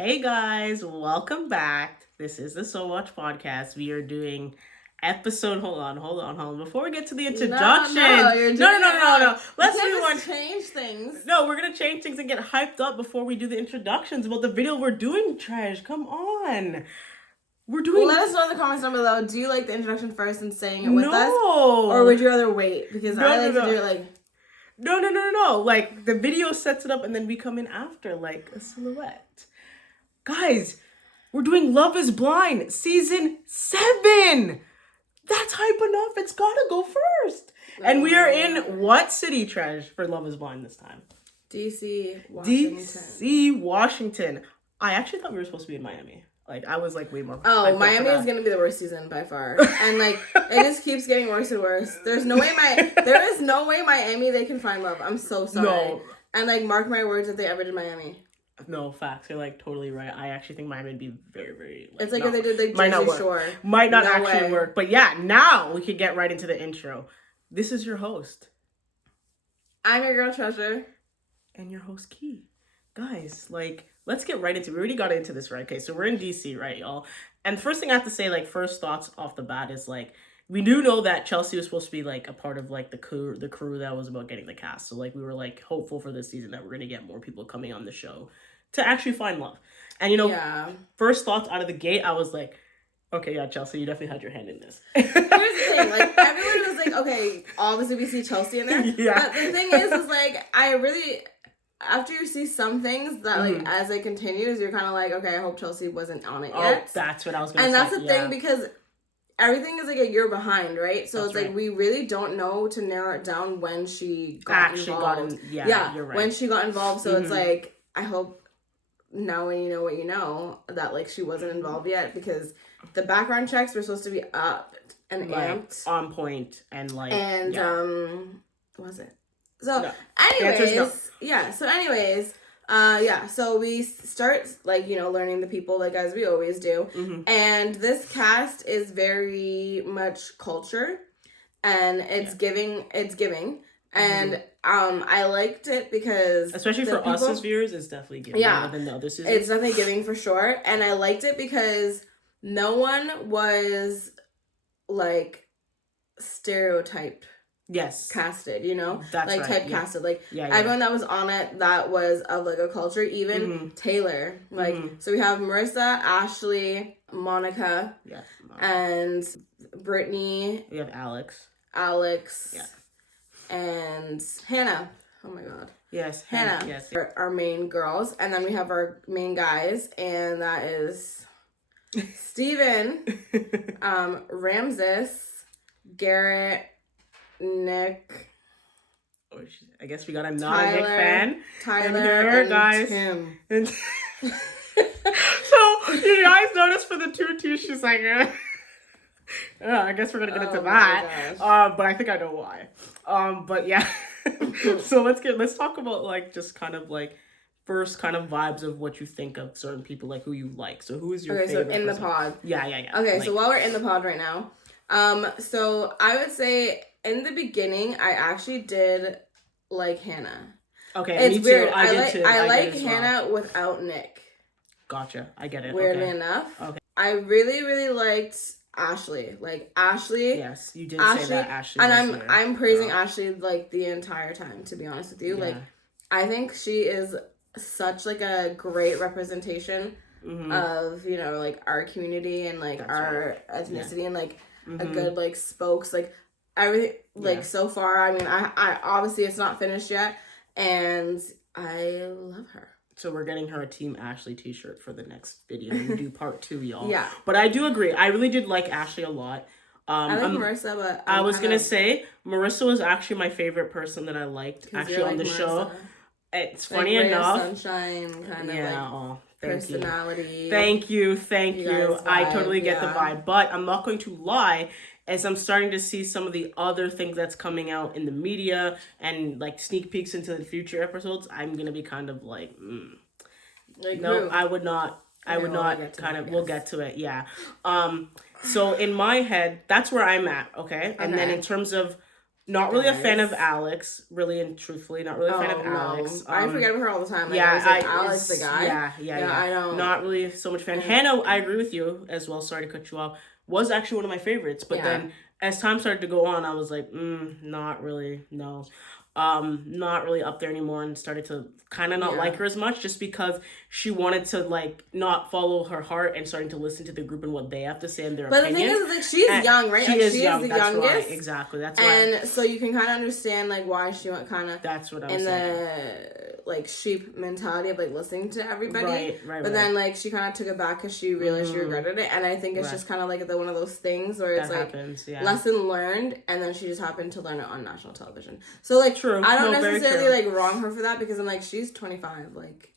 Hey guys, welcome back. This is the SoWatchPodcast. We are doing episode. Hold on. Before we get to the introduction, no. Let's do one. Change things. No, we're gonna change things and get hyped up before we do the introductions about the video we're doing. Trash, come on. We're doing. Well, let us know in the comments down below. Do you like the introduction first and saying it with us, or would you rather wait? Because I like to do it like. No. Like the video sets it up, and then we come in after, like a silhouette. Guys, we're doing Love is Blind Season 7. That's hype enough. It's gotta go first. And we are in what city, Tresh, for Love is Blind this time? DC, Washington. DC, Washington. I actually thought we were supposed to be in Miami. Like, I was like way more. Oh, Miami is gonna be the worst season by far, and like it just keeps getting worse and worse. There is no way Miami they can find love. I'm so sorry. No. And like, mark my words, if they ever did Miami. No, facts. You're like totally right. I actually think Miami would be very, very. Like, it's like if they did like Jersey Shore. Might not actually work, but yeah. Now we could get right into the intro. This is your host. I'm your girl Treasure, and your host Key. Guys, like, let's get right into it. We already got into this, right? Okay, so we're in DC, right, y'all? And the first thing I have to say, like, first thoughts off the bat is, like, we do know that Chelsea was supposed to be, like, a part of, like, the crew that was about getting the cast. So, like, we were, like, hopeful for this season that we're going to get more people coming on the show to actually find love. And, you know, First thoughts out of the gate, I was like, okay, yeah, Chelsea, you definitely had your hand in this. Here's the thing, like, everyone was like, okay, obviously we see Chelsea in there. Yeah. But the thing is like, I really... After you see some things that, like, as it continues, you're kind of like, okay, I hope Chelsea wasn't on it yet. Oh, that's what I was going to say. And that's the thing, because everything is, like, a year behind, right? So that's it's, like, we really don't know to narrow it down when she got involved. Yeah, you're right. When she got involved. So it's, like, I hope now when you know what you know, that, like, she wasn't involved yet, because the background checks were supposed to be up and amped. On point, and, like... And, what was it? So, anyways, so we start, like, you know, learning the people, like, as we always do, and this cast is very much culture, and it's giving, and, I liked it because... Especially for us as viewers, it's definitely giving more than the other seasons. It's definitely giving for sure, and I liked it because no one was, like, stereotyped. Yes. Casted, you know? That's like, right. typecasted. Like, everyone that was on it that was of, like, a culture, even Taylor. Like, so we have Marissa, Ashley, Monica, and Brittany. We have Alex. And Hannah. Oh, my God. Yes, Hannah. Yes. Our main girls. And then we have our main guys, and that is Steven, Ramses, Garrett, Nick. I guess we got a non-Nick fan. Tyler and guys. Tim. So, you guys notice for the two, she's like, I guess we're going to get into that. But I think I know why. But yeah. So let's talk about, like, just kind of, like, first kind of vibes of what you think of certain people, like, who you like. So who is your favorite so in person? the pod. Yeah. Okay, like, so while we're in the pod right now, so I would say... In the beginning, I actually did like Hannah. Okay, it's me weird. Too. I like Hannah without Nick. Gotcha. I get it. Weirdly enough. Okay. I really, really liked Ashley. Like, Ashley. Yes, you did say that, Ashley. And I'm praising Ashley, like, the entire time, to be honest with you. Yeah. Like, I think she is such, like, a great representation of, you know, like, our community and, like, our ethnicity and, like, a good, like, spokes, like, everything, like, so far, I mean, I obviously it's not finished yet, and I love her. So we're getting her a Team Ashley t-shirt for the next video. We do part 2, y'all. Yeah. But I do agree. I really did like Ashley a lot. I like Marissa, but... I was going to say, Marissa was actually my favorite person that I liked, actually, on the Marissa. Show. It's funny enough. Sunshine, kind of, like, personality. Thank you. I totally get the vibe. But I'm not going to lie... As I'm starting to see some of the other things that's coming out in the media and, like, sneak peeks into the future episodes, I'm going to be kind of like, Like, no, I would not we'll get to it, yeah. So in my head, that's where I'm at, okay? And then in terms of Not really a fan of Alex, really and truthfully. Not really a fan of Alex. I forget about her all the time. Like, yeah, Alex the guy. Yeah. I don't. Not really so much fan. Hannah, I agree with you as well. Sorry to cut you off. Was actually one of my favorites, but then as time started to go on, I was like, not really, no. Not really up there anymore, and started to kind of not like her as much, just because she wanted to like not follow her heart and starting to listen to the group and what they have to say and their opinions. But the thing is, like, she's young, right? She like, is she young. is the that's youngest, right. Exactly. That's and right. so you can kind of understand like why she went kind of. That's what I'm in saying. The like sheep mentality of like listening to everybody, right. But then like she kind of took it back because she realized she regretted it, and I think it's just kind of like one of those things where it's like lesson learned, and then she just happened to learn it on national television. So like, true. I don't necessarily like wrong her for that, because I'm like, she's 25, like.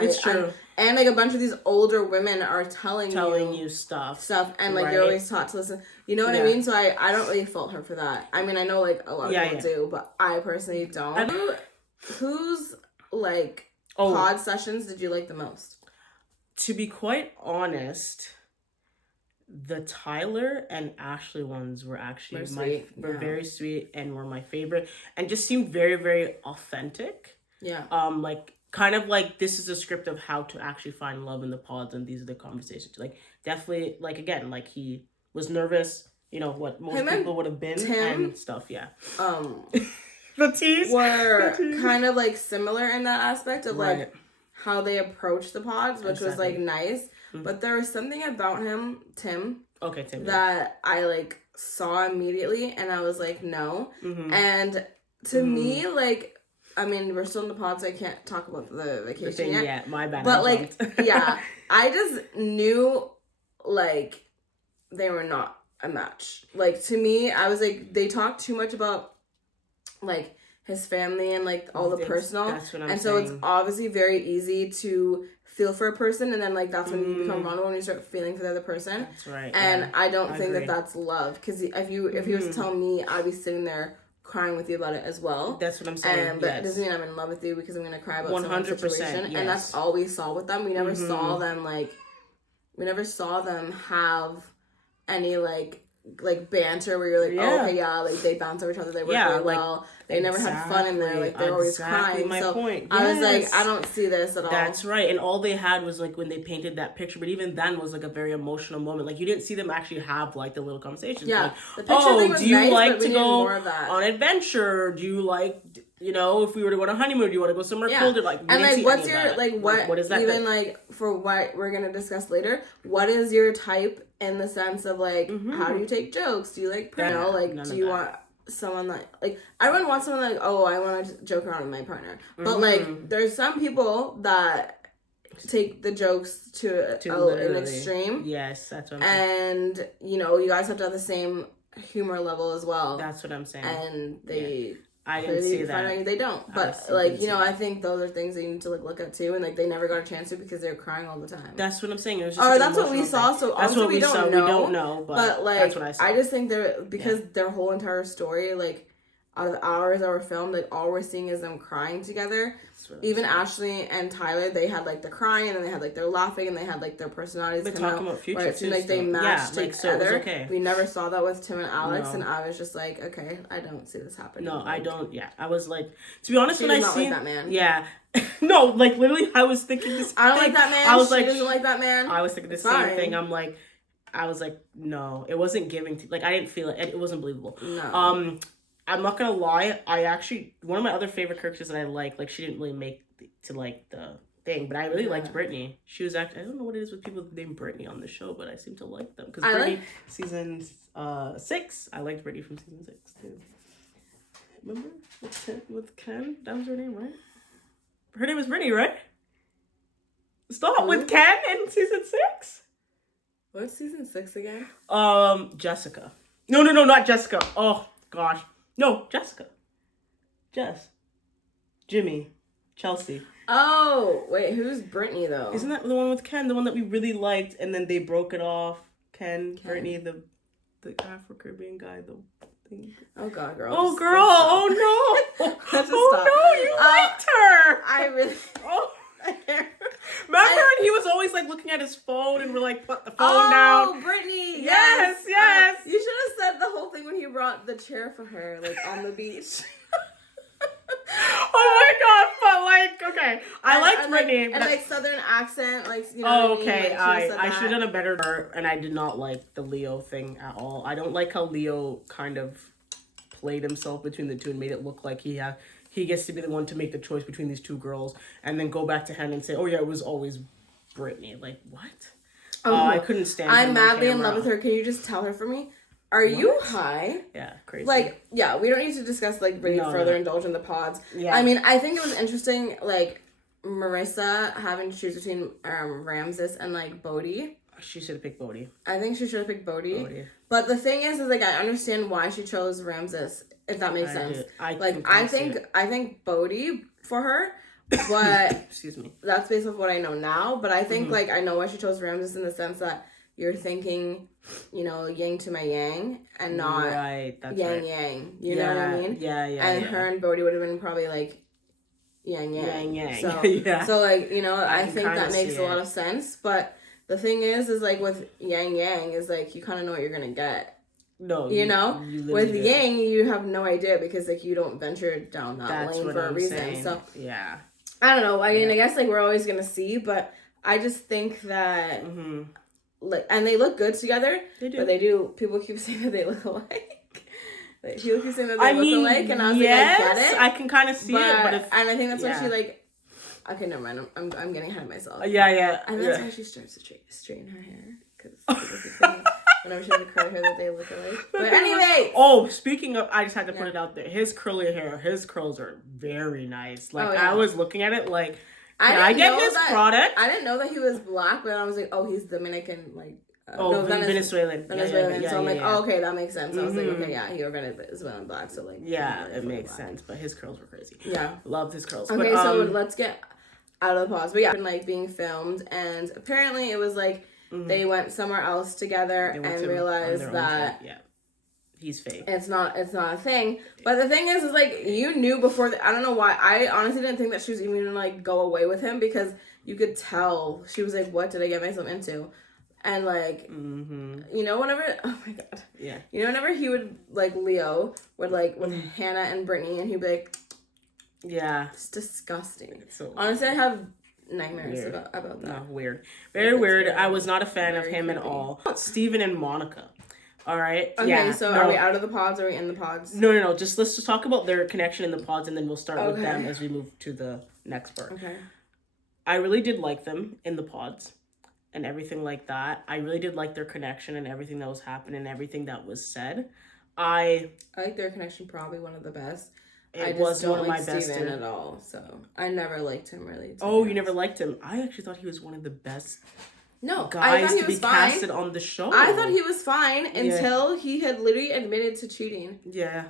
It's true. And like a bunch of these older women are telling you stuff, and like you're always taught to listen. You know what I mean? So I don't really fault her for that. I mean, I know like a lot of people do, but I personally don't. Whose like pod sessions did you like the most? To be quite honest, the Tyler and Ashley ones were actually were very sweet and were my favorite, and just seemed very, very authentic. Yeah. Like kind of like this is a script of how to actually find love in the pods, and these are the conversations. Like definitely, like again, like he was nervous. You know what most people would have been and stuff. Yeah. The teas were kind of like similar in that aspect of like how they approach the pods, which was like nice. Mm-hmm. But there was something about him, Tim. Okay, Tim. That I like saw immediately, and I was like, no. Mm-hmm. And to me, like, I mean, we're still in the pod, so I can't talk about the vacation yet. Yeah, my bad. But like, I just knew like they were not a match. Like to me, I was like, they talked too much about like his family and like all the personal, that's what I'm saying. So it's obviously very easy to feel for a person, and then like that's when you become vulnerable and you start feeling for the other person. That's right. And I don't think that that's love, because if he was to tell me, I'd be sitting there crying with you about it as well. That's what I'm saying. But it doesn't mean I'm in love with you because I'm gonna cry about some situation. Yes. And that's all we saw with them. We never saw them have any like banter where you're like, oh, okay, like they bounce over each other, they work really well. They never had fun in there, like they're always crying. My point. I was like, I don't see this at all. That's right. And all they had was like when they painted that picture, but even then was like a very emotional moment. Like you didn't see them actually have like the little conversations. Yeah. Like, the picture thing was do you nice, like to go on adventure? Do you like, you know, if we were to go on a honeymoon, do you want to go somewhere colder? Like, and like, what's your like what is that? Even like for what we're gonna discuss later, what is your type in the sense of like how do you take jokes? Do you like like do you want someone like I wouldn't want someone like, oh, I want to joke around with my partner, but like there's some people that take the jokes to an extreme. Yes, that's what I'm saying. And you know, you guys have to have the same humor level as well. That's what I'm saying. And they I didn't see that. They don't. But like, you know, I think those are things that you need to like look at too, and like they never got a chance to because they're crying all the time. That's what I'm saying. It was just that's what we saw. So that's what we don't know. We don't know, but like that's what I saw. I just think they're because their whole entire story, like out of the hours that were filmed, like all we're seeing is them crying together. Even Ashley and Tyler, they had like the crying, and then they had like their laughing, and they had like their personalities come out. About future, where it seemed like they matched together. So we never saw that with Tim and Alex, and I was just like, okay, I don't see this happening. No, I don't. Yeah, I was like, to be honest, when I seen like that man. Yeah, no, like literally, I was thinking this. I don't like that man. I was like, she doesn't like that man. I was thinking the same thing. I was like, no, it wasn't giving. Like I didn't feel it. It wasn't believable. No. I'm not gonna lie. I actually one of my other favorite characters that I like she didn't really make to like the thing, but I really liked Brittany. She was actually I don't know what it is with people named Brittany on the show, but I seem to like them because Brittany season 6. I liked Brittany from season 6 too. Remember with Ken? That was her name, right? Her name was Brittany, right? Stop with Ken in season 6. What's season 6 again? Jessica. No, not Jessica. Oh gosh. No, Jessica. Jess. Jimmy. Chelsea. Oh, wait, who's Brittany, though? Isn't that the one with Ken? The one that we really liked, and then they broke it off? Ken. Brittany, the Afro-Caribbean guy, the thing. Oh, God, girl. Oh, girl. Oh, no. No, you liked her. I really... Oh, remember? And he was always like looking at his phone, and we're like, put the phone down. Oh, Brittany. Yes. You should have said the whole thing when he brought the chair for her, like, on the beach. Oh my god, but like, okay. I liked Brittany. And like southern accent, like, you know. Oh, what okay. I mean? Like, I should have done a better part, and I did not like the Leo thing at all. I don't like how Leo kind of played himself between the two and made it look like he gets to be the one to make the choice between these two girls, and then go back to Hannah and say, "Oh yeah, it was always Brittany." Like, what? I couldn't stand. I'm madly in love with her. Can you just tell her for me? Are you high? Yeah, crazy. Like, yeah, we don't need to discuss, like, really further indulge in the pods. Yeah. I mean, I think it was interesting, like, Marissa having to choose between Ramses and, like, Bodhi. She should have picked Bodhi. I think she should have picked Bodhi. But the thing is, like, I understand why she chose Ramses, if that makes sense. I think Bodhi for her, but excuse me. That's based off what I know now. But I think, like, I know why she chose Ramses in the sense that you're thinking, you know, yang to my yang and not yang. You know what I mean? Yeah. And her and Bodhi would have been probably like yang. So like, you know, I think that makes a lot of sense. But the thing is like with yang is like you kind of know what you're gonna get. No, you know, with yang you have no idea because like you don't venture down that lane for a reason. Saying. So yeah, I don't know. I mean, I guess like we're always gonna see, but I just think that. Like, and they look good together. They do. But they do. People keep saying that they look alike. Like, people keep saying that they look alike, and I was like, I get it. I can kind of see it, but and I think that's why she like. Okay, never mind. I'm getting ahead of myself. Yeah. And that's why she starts to straighten her hair because whenever she has the curly hair, that they look alike. But anyway. Oh, speaking of, I just had to put it out there. His curly hair, his curls are very nice. Like I was looking at it, like. I get his product. I didn't know that he was black, but I was like, oh, he's Dominican, like. Venezuelan. Venezuelan. So I'm like, oh, okay, that makes sense. I was like, okay, yeah, he Venezuelan black, so like. Yeah, it makes sense, but his curls were crazy. Yeah, loved his curls. Okay, so let's get out of the pause. But yeah, like being filmed, and apparently it was like they went somewhere else together and realized that. He's fake. It's not a thing. But the thing is like, you knew before I don't know why. I honestly didn't think that she was even gonna, like, go away with him because you could tell. She was like, what did I get myself into? And, like, you know, whenever, oh my God. Yeah. You know, whenever he would, like, Leo would, like, with Hannah and Brittany, and he'd be like, yeah. It's disgusting. It's so honestly, I have nightmares about that. No, weird. Very weird. I was not a fan of him at all. Steven and Monica. All right. Okay, so are we out of the pods or are we in the pods? No. Let's just talk about their connection in the pods, and then we'll start with them as we move to the next part. Okay. I really did like them in the pods and everything like that. I really did like their connection and everything that was happening and everything that was said. I like their connection, probably one of the best. I was one of my best at all, so I never liked him really. Oh, you never liked him? I actually thought he was one of the best. No, guys I thought he to was be fine. Casted on the show. I thought he was fine until he had literally admitted to cheating. Yeah.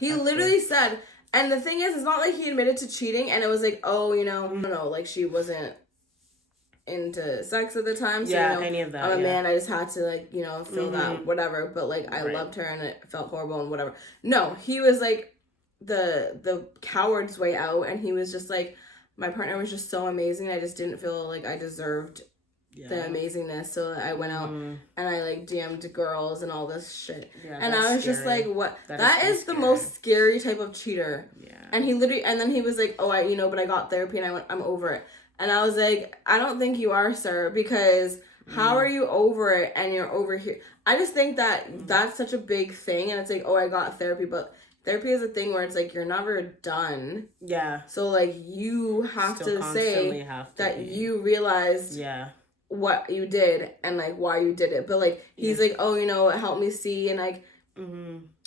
He literally said, and the thing is, it's not like he admitted to cheating and it was like, oh, you know, no, like she wasn't into sex at the time. So, you know, any of that. I'm a man, I just had to, like, you know, feel that, whatever. But, like, I loved her and it felt horrible and whatever. No, he was like the coward's way out, and he was just like, my partner was just so amazing. I just didn't feel like I deserved the amazingness, so I went out and I like DM'd girls and all this shit, and I was just like, what? That is the most scary type of cheater. And he literally, and then he was like, oh, but I got therapy and I went, I'm over it. And I was like, I don't think you are, sir, because how are you over it and you're over here? I just think that that's such a big thing, and it's like, oh, I got therapy, but therapy is a thing where it's like you're never done. Yeah. So like you have to say that you realized what you did and like why you did it. But like he's like, oh, you know, it helped me see and like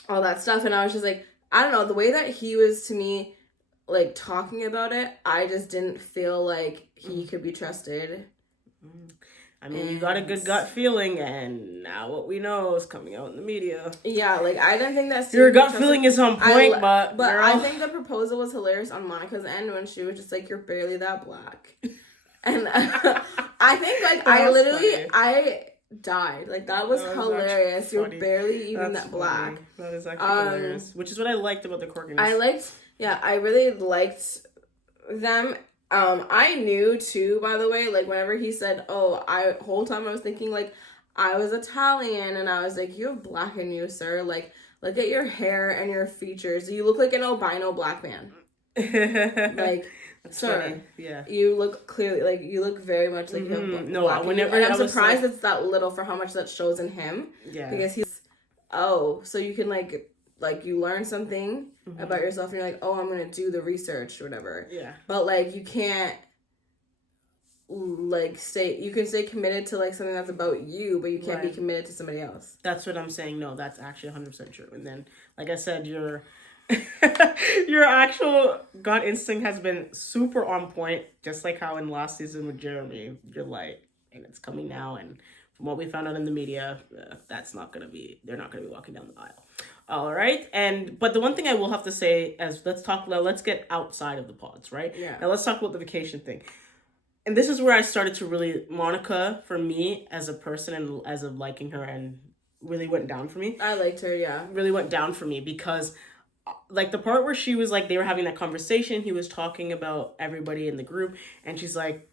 all that stuff. And I was just like, I don't know, the way that he was to me like talking about it, I just didn't feel like he could be trusted. I mean, you got a good gut feeling, and now what we know is coming out in the media. Yeah, like, I didn't think that... Your gut feeling is on point, but girl. I think the proposal was hilarious on Monica's end when she was just like, you're barely that black. And I think, like, I died. Like, that was hilarious. You're barely even that black. That is actually hilarious. Which is what I liked about the quirkiness. I really liked them. I knew too, by the way, like whenever he said, whole time I was thinking like I was Italian, and I was like, you have black in you, sir. Like look at your hair and your features. You look like an albino black man. Like, That's sir, funny. Yeah. you look clearly, like, you look very much like you have No, black. whenever And I'm I was surprised like, it's that little for how much that shows in him. Yeah. Because he's, so you can, like you learn something about yourself and you're like, oh, I'm going to do the research or whatever. Yeah. But, like, you can't, like, you can stay committed to, like, something that's about you, but you can't be committed to somebody else. That's what I'm saying. No, that's actually 100% true. And then, like I said, your actual gut instinct has been super on point, just like how in last season with Jeremy, you're like, and it's coming now, and from what we found out in the media, they're not gonna be walking down the aisle. All right, but the one thing I will have to say is let's get outside of the pods, right? Yeah. Now let's talk about the vacation thing. And this is where I started to really, Monica, for me, as a person and as of liking her, and really went down for me. I liked her, yeah. Really went down for me because, like, the part where she was, like, they were having that conversation, he was talking about everybody in the group, and she's like,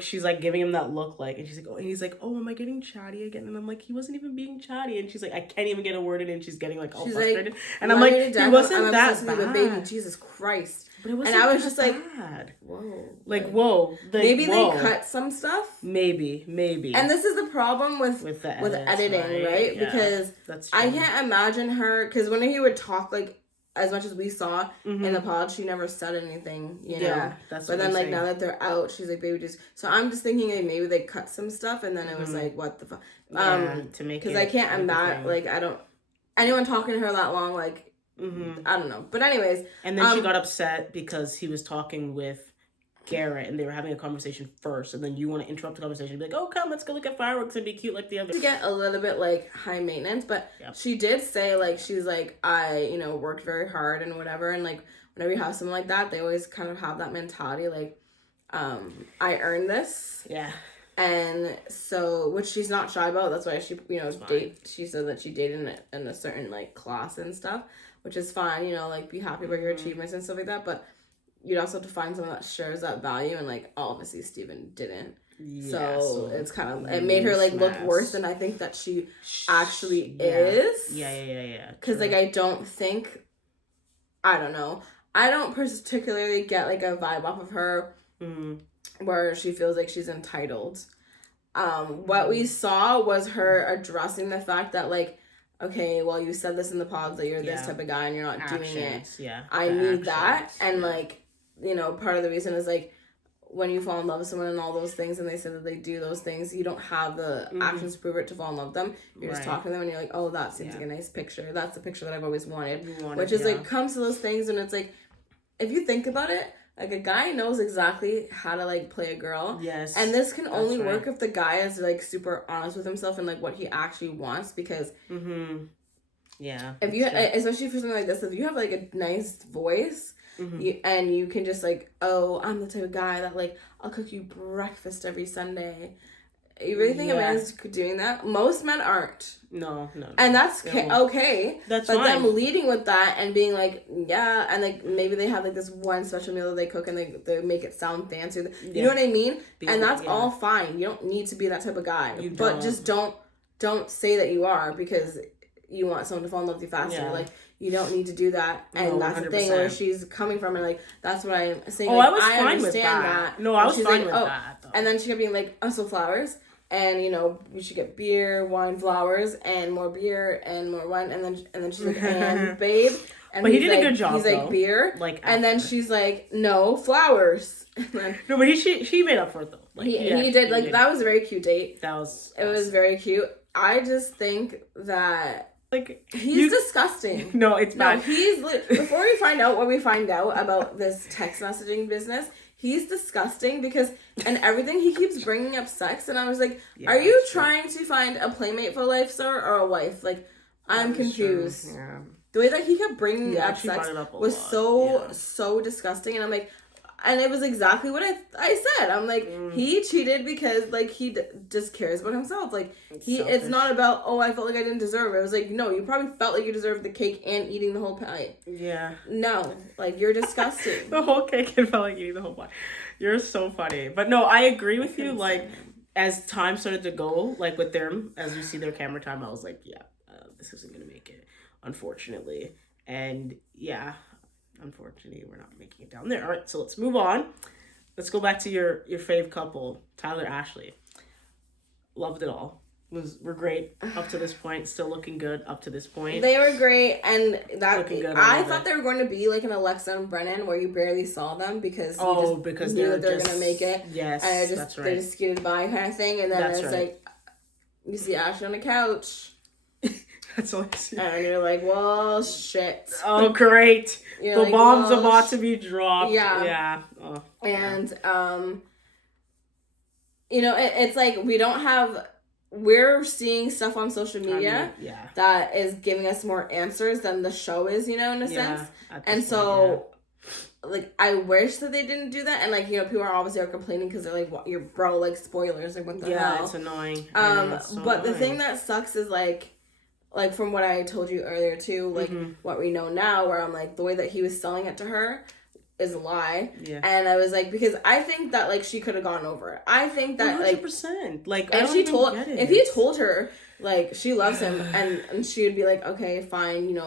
she's like giving him that look, like, and she's like, oh, and he's like, oh, am I getting chatty again? And I'm like, he wasn't even being chatty, and she's like, I can't even get a word in, and she's getting like all frustrated, like, and I'm like, he wasn't that bad, baby, Jesus Christ. But it wasn't, and I was just like, bad. Whoa, like whoa, maybe they cut some stuff. Maybe. And this is the problem with editing, right? Yeah, because I can't imagine her, because when he would talk, like, as much as we saw in the pod, she never said anything, you know. Yeah, that's. But then, like, now that they're out, she's like, baby, just. So I'm just thinking, like, maybe they cut some stuff, and then it was like, what the fuck? To make, because I can't imagine, like, I don't. Anyone talking to her that long, like. I don't know, but anyways, and then she got upset because he was talking with Garrett and they were having a conversation first, and then you want to interrupt the conversation and be like, oh, come, let's go look at fireworks and be cute like the other. To get a little bit, like, high maintenance, but she did say, like, she's like, I, you know, worked very hard and whatever, and, like, whenever you have someone like that, they always kind of have that mentality, like, I earned this. Yeah. And so, which she's not shy about, that's why she, you know, she said that she dated in a certain, like, class and stuff, which is fine, you know, like, be happy about your achievements and stuff like that, but you'd also have to find someone that shares that value, and, like, obviously Steven didn't. Yeah, so it's kind of, it made her, like, look worse than I think that she actually is. Yeah. Because, like, I don't think, I don't know, I don't particularly get, like, a vibe off of her where she feels like she's entitled. What we saw was her addressing the fact that, like, okay, well, you said this in the pods that you're this type of guy and you're not doing it. Yeah. I need that. And, like, you know, part of the reason is, like, when you fall in love with someone and all those things, and they say that they do those things, you don't have the actions to prove it to fall in love with them. You're just talking to them and you're like, oh, that seems like a nice picture. That's the picture that I've always wanted. Which is, like, comes to those things, and it's, like, if you think about it, like, a guy knows exactly how to, like, play a girl. Yes. And this can only work if the guy is, like, super honest with himself and, like, what he actually wants, because... Yeah. If you, especially for something like this, if you have, like, a nice voice, and you can just, like, oh, I'm the type of guy that, like, I'll cook you breakfast every Sunday. You really think a man's doing that? Most men aren't. No. And that's okay. That's but fine. them leading with that and being like, yeah, and, like, maybe they have, like, this one special meal that they cook and they make it sound fancy. You know what I mean? And that's all fine. You don't need to be that type of guy. But just don't say that you are, because you want someone to fall in love with you faster. Like, you don't need to do that. And that's 100%. The thing where she's coming from, and, like, that's what I'm saying. Oh, like, I was fine with that. No, I was fine with that, though. And then she kept being like, so flowers. And, you know, we should get beer, wine, flowers, and more beer, and more wine. And then she's like, and babe. And but he did a good job, he's like, beer. Like, and then she's like, no, flowers. No, but she made up for it, though. Like, he did. Like, that was a very cute date. It was very cute. I just think that... Like, he's disgusting. No, it's bad. No, before we find out what we find out about this text messaging business, he's disgusting, because, and everything, he keeps bringing up sex, and I was like, are you trying to find a playmate for life, sir, or a wife? Like, I'm confused. Yeah. The way that he kept bringing up sex was so disgusting, and I'm like, and it was exactly what I said. I'm like, he cheated because, like, he just cares about himself. Like, it's not about, oh, I felt like I didn't deserve it. It was like, no, you probably felt like you deserved the cake and eating the whole pie. Yeah. No, like, you're disgusting. The whole cake and felt like eating the whole pie. You're so funny. But no, I agree with you. Like, as time started to go, like, with them, as you see their camera time, I was like, yeah, this isn't going to make it. unfortunately. And yeah, unfortunately, we're not making it down there. All right, so let's move on. Let's go back to your fave couple, Tyler, Ashley. Loved it all. We're great up to this point. Still looking good up to this point. They were great, and that I thought they were going to be like an Alexa and Brennan, where you barely saw them because because knew that they're going to make it. Yes, and that's right. They just skated by kind of thing, and then it's like you see Ashley on the couch. That's all I see. And you're like, well, shit. Oh, great. You're the like, bomb's about to be dropped. Yeah. Yeah. Oh, and, it's like we're seeing stuff on social media that is giving us more answers than the show is, in a sense. And so, like, I wish that they didn't do that. And, like, people are obviously complaining because they're like, what, you're bro, like, spoilers. Like, what the hell? Yeah, it's annoying. But the thing that sucks is, like from what I told you earlier too, like what we know now, where I'm like, the way that he was selling it to her is a lie. Yeah. And I was like, because I think that like she could have gone over it. I think that 100%. Like, and if he told her like she loves him and she would be like, okay, fine,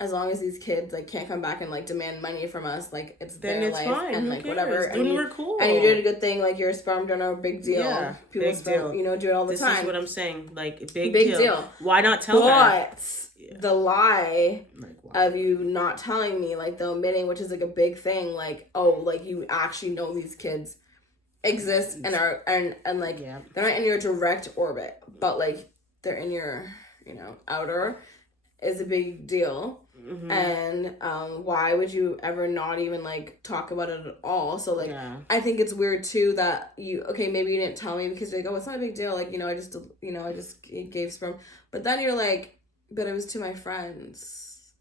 as long as these kids like can't come back and like demand money from us, like it's their life fine. and like whatever. And we're cool. And you did a good thing, like you're a sperm donor, big deal. Yeah, people do it all the time. This is what I'm saying, like big deal. Why not tell her? But the lie of you not telling me, like the omitting, which is like a big thing, like like you actually know these kids exist and are and like they're not in your direct orbit, but like they're in your outer, is a big deal. And why would you ever not even like talk about it at all? So like I think it's weird too that maybe you didn't tell me because you're like, oh, it's not a big deal, like I just gave sperm, but then you're like, but it was to my friends.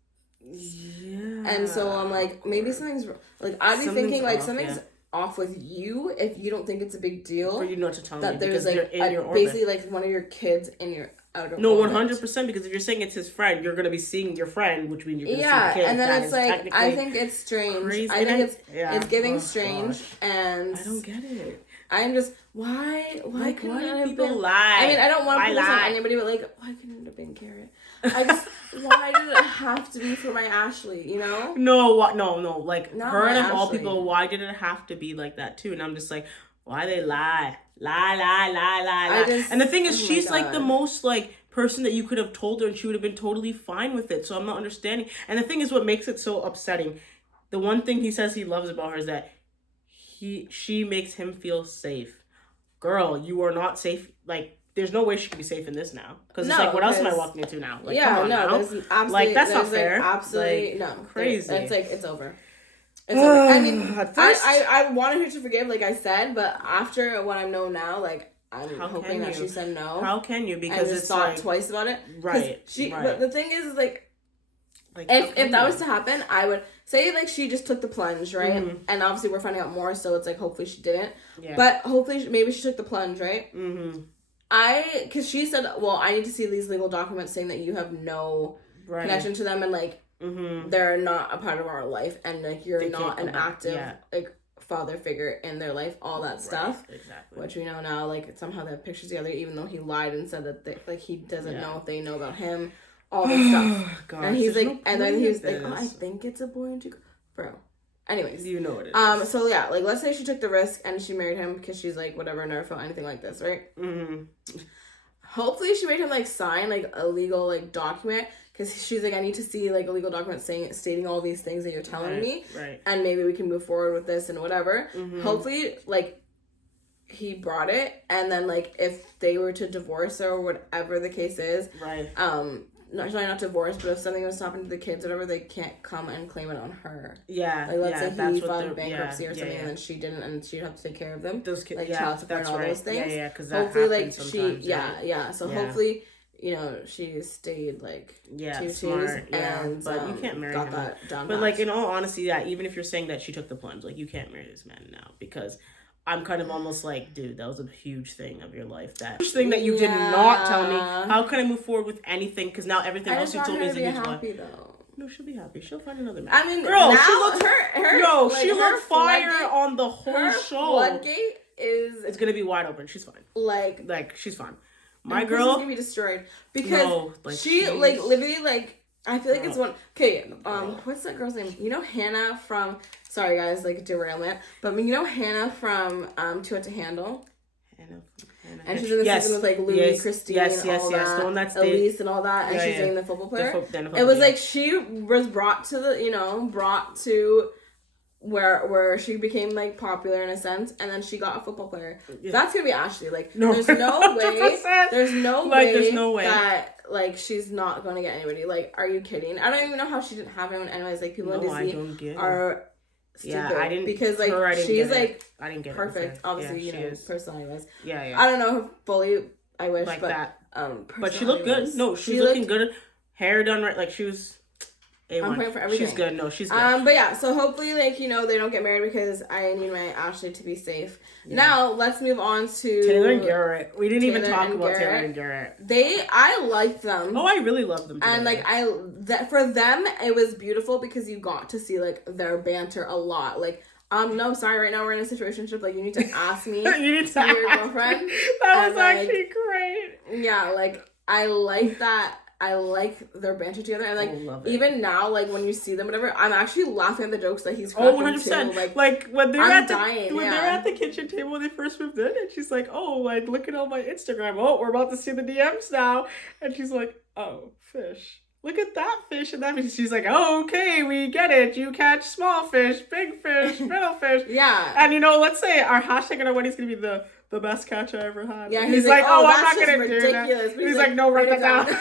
And so I'm like, maybe something's like, I'd be thinking like something's off with you if you don't think it's a big deal for you not to tell that me there's like basically like one of your kids in your outer no 100%, because if you're saying it's his friend, you're gonna be seeing your friend, which means you're gonna see the kid. And then it's like, I think it's strange. Crazy. I think it's giving strange. Gosh. And I don't get it. I'm just why couldn't people lie? I mean, I don't want to put this on anybody, but like, why couldn't it have been Carrot? I just why did it have to be for my Ashley? No, like not her and of all Ashley. People, why did it have to be like that too? And I'm just like, why they lie? And the thing is, she's like the most like person that you could have told her and she would have been totally fine with it. So I'm not understanding. And the thing is, what makes it so upsetting, the one thing he says he loves about her is that she makes him feel safe. Girl, you are not safe. Like, there's no way she can be safe in this now. Because it's like, what else am I walking into now? Like, come on now. Like, that's not fair. Absolutely, like, no. Crazy. It's like, it's over. It's over. I mean, I wanted her to forgive, like I said, but after what I know now, like, I'm hoping that she said no. How can you? Because it's thought twice about it. Right. But the thing is, like if that was to happen, I would say like she just took the plunge, right? Mm-hmm. And obviously we're finding out more, so it's like hopefully she didn't. Yeah. But hopefully maybe she took the plunge, right? Mm-hmm. Because she said, well, I need to see these legal documents saying that you have no connection to them and like they're not a part of our life and like you're not an active like father figure in their life, all that stuff. Exactly. Which we know now, like somehow they have pictures together, even though he lied and said that like he doesn't know if they know about him. All this stuff. Gosh, and he's like, and then he was like, oh, I think it's a boy and 2 girls. Bro. Anyways. You know what it is. So yeah, like let's say she took the risk and she married him because she's like, whatever, never felt anything like this, right? Mm-hmm. Hopefully she made him like sign like a legal like document because she's like, I need to see like a legal document stating all these things that you're telling me. Right. And maybe we can move forward with this and whatever. Mm-hmm. Hopefully, like, he brought it and then like if they were to divorce her or whatever the case is. Right. Not divorce, but if something was happening to the kids or whatever, they can't come and claim it on her. Yeah. Like, let's say he filed bankruptcy or something and then she didn't and she'd have to take care of them. Those kids, like, child support and all those things. Yeah, because hopefully, like, So hopefully, she stayed, like, smart, and, but you can't marry him. That down but, like, in all honesty, even if you're saying that she took the plunge, like, you can't marry this man now because I'm kind of almost like, dude, that was a huge thing of your life. That huge thing that you did not tell me. How can I move forward with anything? Because now everything else you told me is a huge lie. No, she'll be happy. She'll find another man. I mean, girl, now she looked fire on the whole show. Floodgate it's gonna be wide open. She's fine. Like she's fine. My girl is gonna be destroyed because she like literally like I feel like it's one. Okay, what's that girl's name? You know Hannah from. Sorry guys, like derailment. But you know Hannah from Too Hot to Handle. Hannah. And she's in the season with like Louis, Christine, all that. The one that's Elise and all that, and she's dating the football player. It was like she was brought to where she became like popular in a sense, and then she got a football player. Yeah. That's gonna be Ashley. Like, there's no way. There's no way that like she's not gonna get anybody. Like, are you kidding? I don't even know how she didn't have anyone. Anyways, like people in Disney are stupid. Yeah, I didn't because like she's like I didn't get perfect. Obviously, you know, personality wise. Yeah. I don't know her fully. I wish, like but that. But she looked good. No, she was looking good. Hair done right. Like she was. I'm praying for everything. She's good. No, she's good. But yeah, so hopefully, like, you know, they don't get married because I need my Ashley to be safe. Yeah. Now, let's move on to Taylor and Garrett. We didn't even talk about Taylor and Garrett. I like them. Oh, I really love them together. And, like, for them, it was beautiful because you got to see, like, their banter a lot. Like, no, I'm sorry, right now we're in a situationship. Like, you need to ask me you need to your girlfriend. That was actually great. Yeah, like, I like that. I like their banter together, and like even now, like when you see them, whatever, I'm actually laughing at the jokes that he's cracking 100%. Like when they were at the kitchen table when they first moved in, and she's like, "Oh, like look at all my Instagram. Oh, we're about to see the DMs now," and she's like, "Oh, fish. Look at that fish and that fish." She's like, "Oh, okay, we get it. You catch small fish, big fish, middle fish." Yeah. And you know, let's say our hashtag at our wedding is gonna be the best catch I ever had. Yeah, he's like, "Oh, I'm not gonna ridiculous. do that." He's like, "No, write that down."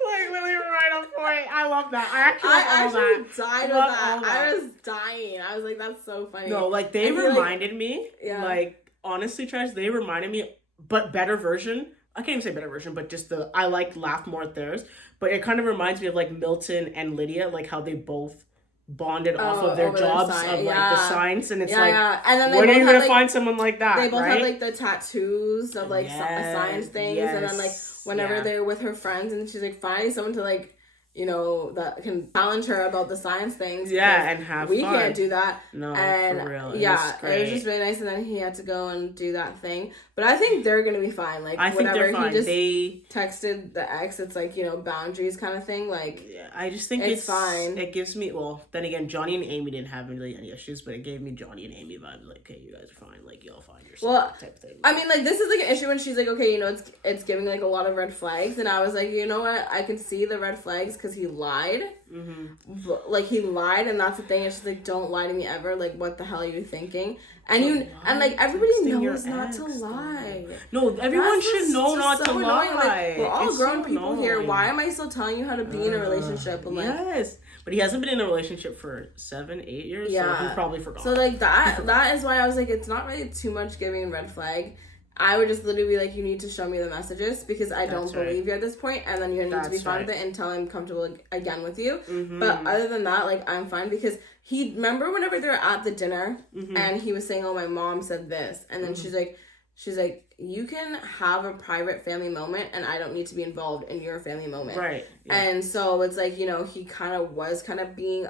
Like literally right on point. I love that. I actually died with that. I was dying. I was like, that's so funny. No, like they reminded me. Yeah. Like honestly, Trash, they reminded me, but better version. I can't even say better version, but just I like laugh more at theirs. But it kind of reminds me of like Milton and Lydia, like how they both bonded off of their jobs of like the science, and it's and then when are you gonna find someone like that? They both have like the tattoos of like science things, and then like whenever they're with her friends, and she's like finding someone to like, you know, that can challenge her about the science things. Yeah, and have we fun. Can't do that. No, and for real. It was just really nice, and then he had to go and do that thing. But I think they're gonna be fine. Like I think they're fine. He just texted the ex. It's like, you know, boundaries kind of thing. Like I just think it's fine. It gives me then again, Johnny and Amy didn't have really any issues, but it gave me Johnny and Amy vibes. Like, okay, you guys are fine. Like y'all find yourself type of thing. I mean, like this is like an issue when she's like, okay, you know, it's giving like a lot of red flags, and I was like, you know what, I can see the red flags because he lied. Mm-hmm. But, like he lied, and that's the thing. It's just like, don't lie to me ever. Like, what the hell are you thinking? And like everybody knows not to lie. No, everyone should know not to lie. Like, we're all grown people here. Why am I still telling you how to be in a relationship? And, like, yes, but he hasn't been in a relationship for 7-8 years. Yeah, so he probably forgot. So like that is why I was like, it's not really too much giving red flag. I would just literally be like, you need to show me the messages because I don't believe you at this point, and then you need to be fine with it until I'm comfortable again with you. Mm-hmm. But other than that, like I'm fine because remember whenever they were at the dinner and he was saying, "Oh, my mom said this," and then she's like, you can have a private family moment, and I don't need to be involved in your family moment, right? Yeah. And so it's like, you know, he kind of was being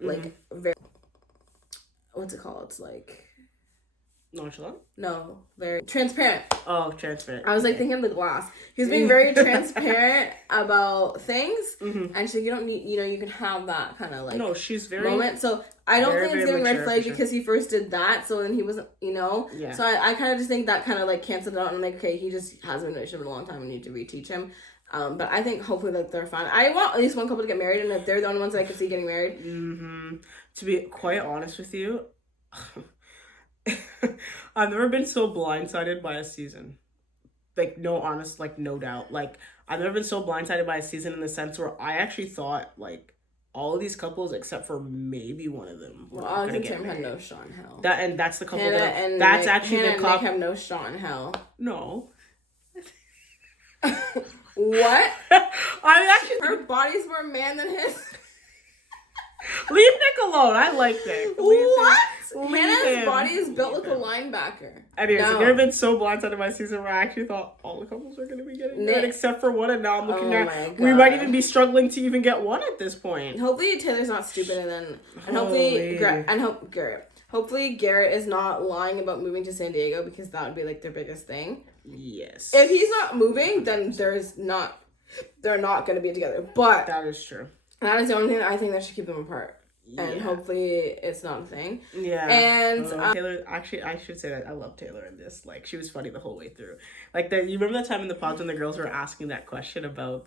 like very, what's it called? It's like. Nonchalant? No, very transparent. Oh, transparent. I was like thinking of the glass. He was being very transparent about things, and she's like, you don't need, you know, you can have that kind of like. No, she's very moment. So I don't think it's giving red flag because he first did that. So then he wasn't, you know. Yeah. So I kind of just think that kind of like canceled it out, and I'm like, okay, he just hasn't been in a relationship in a long time. We need to reteach him. But I think hopefully that they're fine. I want at least one couple to get married, and if they're the only ones that I could see getting married. Mm-hmm. To be quite honest with you. I've never been so blindsided by a season. Like, no doubt. Like, I've never been so blindsided by a season in the sense where I actually thought, like, all of these couples, except for maybe one of them, were not gonna get married. Had no shot in hell. That's the couple that's actually the couple. Nick have no shot in hell. No. What? I actually. Her body's more man than his. Leave Nick alone. I like Nick. What? Hannah's body is built like a linebacker. Anyways, I've never been so blindsided by a season where I actually thought all the couples were going to be getting married except for one, and now I'm looking at we might even be struggling to even get one at this point. Hopefully Taylor's not stupid, and hopefully Garrett is not lying about moving to San Diego because that would be like their biggest thing. Yes. If he's not moving, then there's not they're not going to be together. But that is true. That is the only thing I think that should keep them apart. And hopefully it's not a thing. Yeah. And Taylor, actually, I should say that I love Taylor in this. Like, she was funny the whole way through. Like, you remember that time in the pod when the girls were asking that question about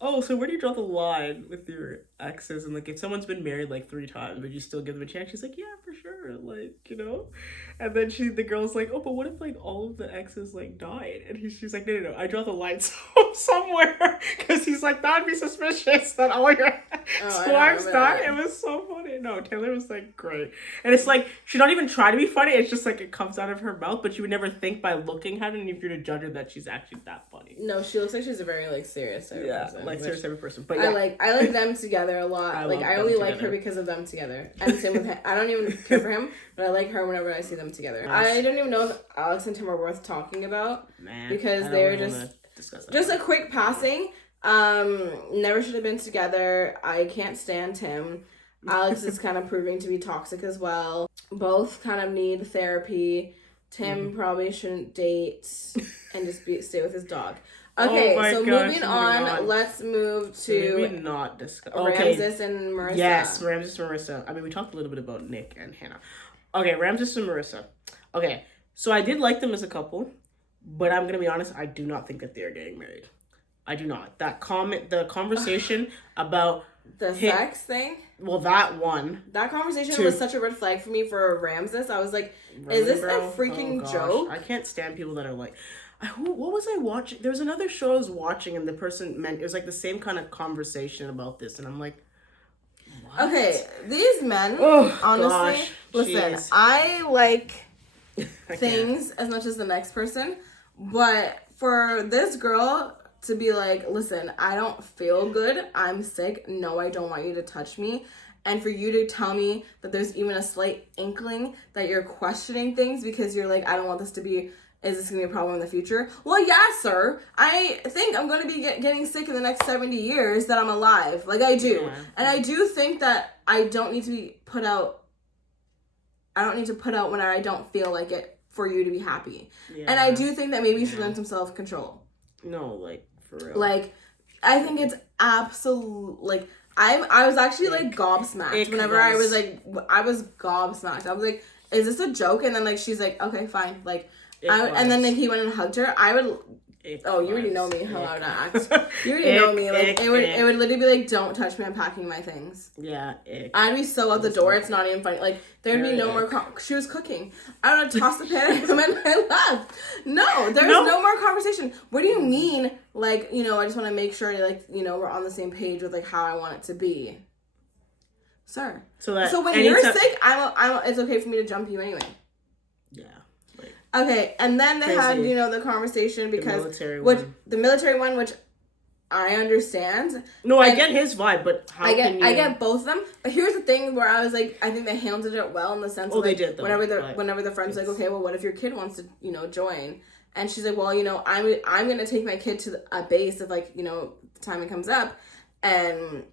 so where do you draw the line with your exes? And, like, if someone's been married, like, 3 times, would you still give them a chance? She's like, yeah, for sure. Like, you know? And then the girl's like, oh, but what if, like, all of the exes, like, died? And she's like, no, I draw the line somewhere. Because he's like, that'd be suspicious that all your wives died. It was so funny. No, Taylor was, like, great. And it's like, she don't even try to be funny. It's just, like, it comes out of her mouth. But you would never think by looking at it, and if you're to judge her, that she's actually that funny. No, she looks like she's a very, like, serious type person. Like, serious type of person. But yeah. I like them together a lot. I only like her because of them together. And same with him. I don't even care for him, but I like her whenever I see them together. Nice. I don't even know if Alex and Tim are worth talking about. Because they're just a quick passing. Never should have been together. I can't stand Tim. Alex is kind of proving to be toxic as well. Both kind of need therapy. Tim probably shouldn't date and just stay with his dog. Okay, moving on, let's move to maybe not discuss Ramses and Marissa. Yes, Ramses and Marissa. I mean, we talked a little bit about Nick and Hannah. Okay, Ramses and Marissa. Okay, so I did like them as a couple, but I'm gonna be honest, I do not think that they are getting married. I do not. The conversation about the sex thing. Well, that conversation was such a red flag for me for Ramses. I was like, is this a freaking joke? I can't stand people that are like. What was I watching? There was another show I was watching, and the person it was like the same kind of conversation about this, and I'm like, what? Okay, these men, honestly, listen, geez. I like things as much as the next person, but for this girl to be like, listen, I don't feel good, I'm sick, no, I don't want you to touch me. And for you to tell me that there's even a slight inkling that you're questioning things because you're like, I don't want this to be. Is this going to be a problem in the future? Well, yeah, sir. I think I'm going to be getting sick in the next 70 years that I'm alive. Like, I do. Yeah. And I do think that I don't need to be put out. I don't need to put out when I don't feel like it for you to be happy. Yeah. And I do think that maybe you should learn some self-control. No, like, for real. Like, I think it's absolute, like, I was actually, like, gobsmacked whenever I was gobsmacked. I was like, is this a joke? And then, like, she's like, okay, fine. Like, and then he went and hugged her. I would. You already know me how I would act. You already know me. Like it would literally be like, don't touch me. I'm packing my things. Yeah. I'd be so out the door. It's not even funny. Like there'd be no more. She was cooking. I would toss the pan at him and I left. No, there's no more conversation. What do you mean? Like I just want to make sure like we're on the same page with like how I want it to be. Sir. So when you're sick, it's okay for me to jump you anyway. Yeah. Okay, and then they had, the conversation because the military one, which I understand. No, I get his vibe, but I get both of them. But here's the thing where I was like, I think they handled it well in the sense of like, they did, though, whenever the friend's like, okay, well, what if your kid wants to, join? And she's like, well, I'm gonna take my kid to a base if like, the time it comes up, and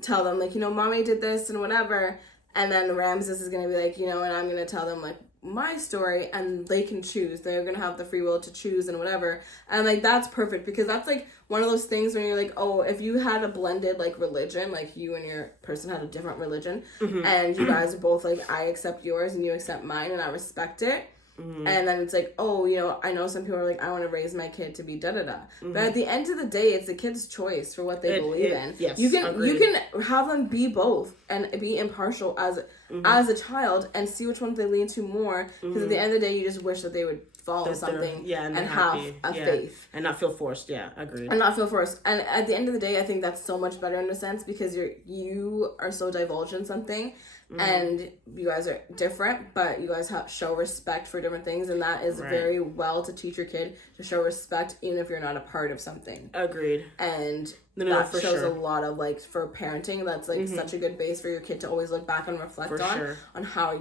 tell them like, mommy did this and whatever. And then Ramses is gonna be like, and I'm gonna tell them like my story, and they can choose. They're gonna have the free will to choose and whatever. And I'm like, that's perfect, because that's like one of those things when you're like, oh, if you had a blended like religion, like you and your person had a different religion, and you guys are both like, I accept yours and you accept mine and I respect it. And then it's like, oh, I know some people are like, I want to raise my kid to be da-da-da. But at the end of the day, it's the kid's choice for what they believe in. Yes, you can have them be both and be impartial as a child and see which one they lean to more. Because at the end of the day, you just wish that they would follow something and have a faith. And not feel forced. Yeah, agreed. And not feel forced. And at the end of the day, I think that's so much better in a sense because you are so divulged in something. And you guys are different, but you guys show respect for different things, and that is very well to teach your kid to show respect even if you're not a part of something. Agreed. And that shows a lot of like for parenting. That's like such a good base for your kid to always look back and reflect on how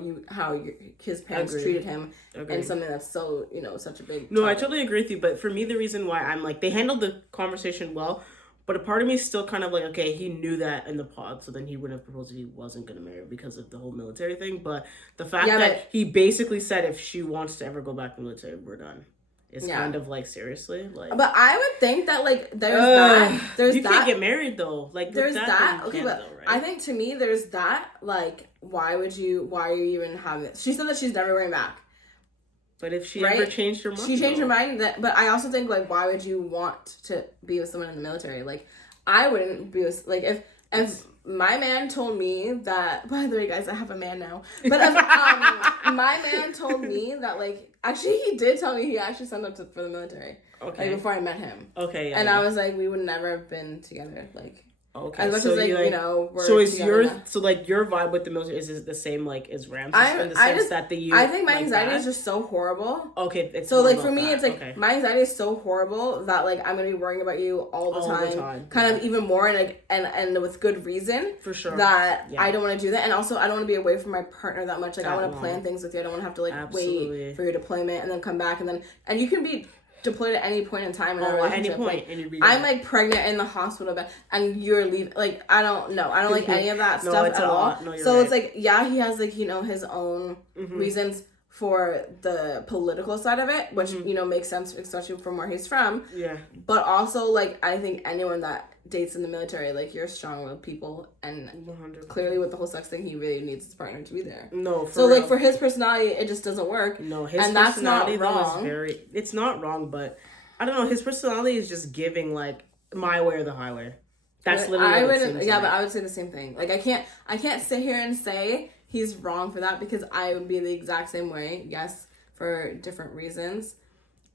his parents treated him, and something that's so such a big. No, topic. I totally agree with you. But for me, the reason why I'm like they handled the conversation well. But a part of me is still kind of like, okay, he knew that in the pod, so then he wouldn't have proposed if he wasn't going to marry her because of the whole military thing. But the fact that he basically said if she wants to ever go back to the military, we're done. is kind of like, seriously, like. But I would think that like there's you that. can't get married though. Like there's that. Okay, but though, right? I think to me there's that. Like, why are you even having it? She said that she's never going back. But if she ever changed her mind, she changed her mind. But I also think like, why would you want to be with someone in the military? Like, I wouldn't be with like if my man told me that. By the way, guys, I have a man now. But if my man told me that, like, actually he did tell me he actually signed up for the military. Okay. Like, before I met him. Okay. Yeah, and I was like, we would never have been together. Like. Okay. As much as like, you know, we're so is your now. So like your vibe with the military is the same like as Rams in the sense that I think my anxiety is just so horrible. Okay, it's so like for me it's like my anxiety is so horrible that like I'm gonna be worrying about you all the time. Kind of even more and like and with good reason. For sure. That I don't want to do that, and also I don't want to be away from my partner that much. Like I want to plan things with you. I don't want to have to like wait for your deployment and then come back and you can be deployed at any point in time in a relationship. At any point, and I'm like pregnant in the hospital bed, and you're leaving. Like I don't like any of that stuff at all. No, so right. It's like he has like his own reasons for the political side of it, which makes sense, especially from where he's from. Yeah. But also like I think anyone that dates in the military, like you're strong-willed people, and 100%. Clearly with the whole sex thing, he really needs his partner to be there. No, so real. Like for his personality, it just doesn't work. No, his and personality that's not wrong. It's not wrong, but I don't know. His personality is just giving like my way or the highway. That's literally. But I would say the same thing. Like I can't sit here and say he's wrong for that because I would be the exact same way. Yes, for different reasons.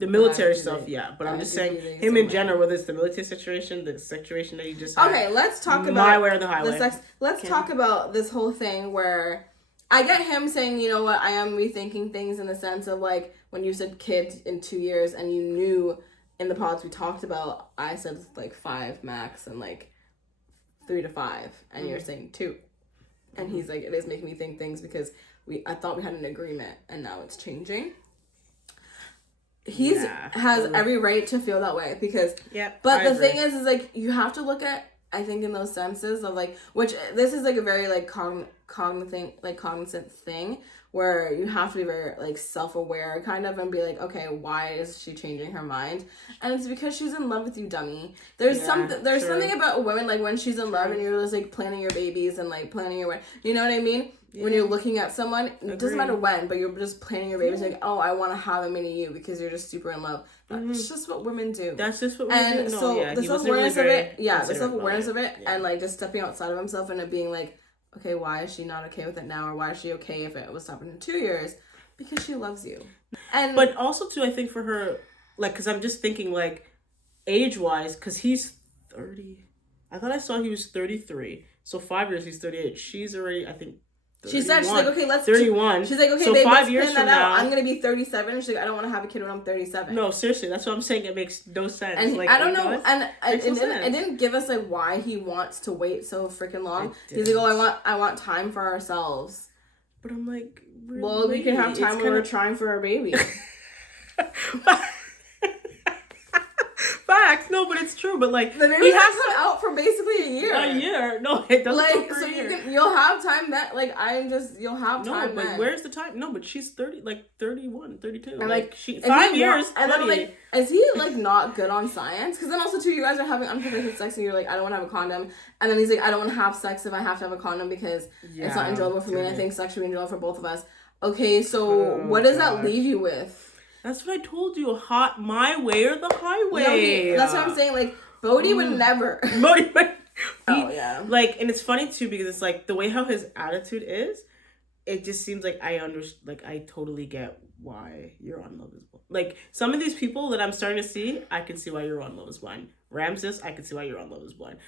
The military stuff, yeah, but I'm just saying him in general, whether it's the military situation, the situation that you just had. Okay, let's talk about my way or the highway. Let's talk about this whole thing where I get him saying, you know what, I am rethinking things in the sense of like when you said kid in 2 years and you knew in the pods we talked about, I said like 5 max and like 3 to 5, and you're saying 2, and he's like, it is making me think things because I thought we had an agreement and now it's changing. He has every right to feel that way because but the thing is like you have to look at, I think, in those senses of like, which this is like a very like cognizant thing where you have to be very like self-aware kind of and be like, okay, why is she changing her mind? And it's because she's in love with you, dummy. There's something about women like when she's in love and you're just like planning your babies and like planning your you know what I mean? When you're looking at someone, it doesn't matter when, but you're just planning your babies like, oh, I want to have a mini you because you're just super in love. That's just what women do. That's just what women do. And so the self-awareness of it, the self-awareness of it, and like just stepping outside of himself and it being like, okay, why is she not okay with it now? Or why is she okay if it was stopping in 2 years? Because she loves you. But also too, I think for her, like, because I'm just thinking like age-wise, because he's 30. I thought I saw he was 33. So 5 years, he's 38. She's already, I think, 31. She said, she's like, okay, let's 31. She's like, okay, so babe, 5 let's years plan from that out. now, I'm gonna be 37. She's like, I don't want to have a kid when I'm 37. No, seriously, that's what I'm saying. It makes no sense. And like, I don't know, and it didn't give us like why he wants to wait so freaking long. He's like, oh, I want time for ourselves. But I'm like, really? Well, we can have time when we're trying for our baby. Facts. No, but it's true. But like, the baby has come out for basically a year. A year? No, it doesn't. Like, so you'll have time that like you'll have time. No, but then. Where's the time? No, but she's 30, like 31, 32. And like she 5 years. And then like, is he like not good on science? Because then also too, you guys are having unprotected sex and you're like, I don't want to have a condom. And then he's like, I don't want to have sex if I have to have a condom because it's not enjoyable for me. And I think sex should be enjoyable for both of us. Okay, so what does that leave you with? That's what I told you. Hot my way or the highway. No, that's what I'm saying. Like, Bodhi would never. Bodhi would. Oh, yeah. Like, and it's funny, too, because it's like, the way how his attitude is, it just seems like I totally get why you're on Love is Blind. Like, some of these people that I'm starting to see, I can see why you're on Love is Blind. Ramses, I can see why you're on Love is Blind.